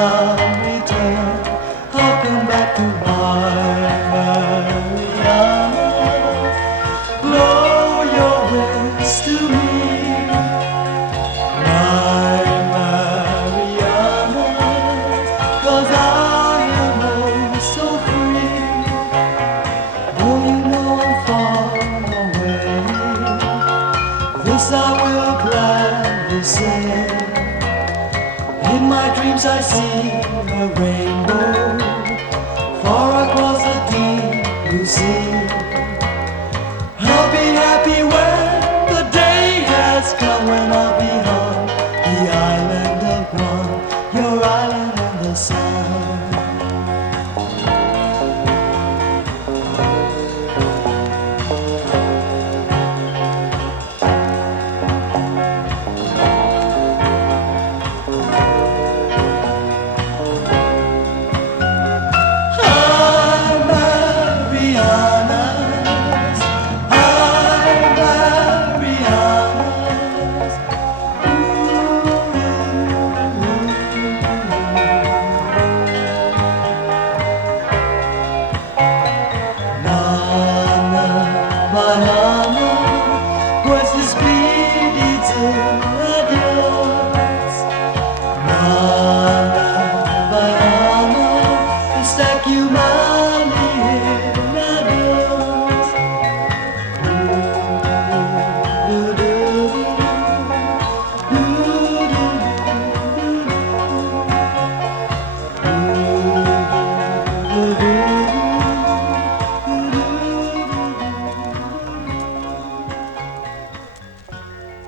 I'll return. I'll come back to Mariana. Blow your winds to me, my Mariana, 'cause I am oh so free. Though you know I'm far away, this I will gladly say. In my dreams I see a rainbow far across the deep blue sea. I'll be happy when the day has come, when I'll be on the island of Guam, your island in the sun.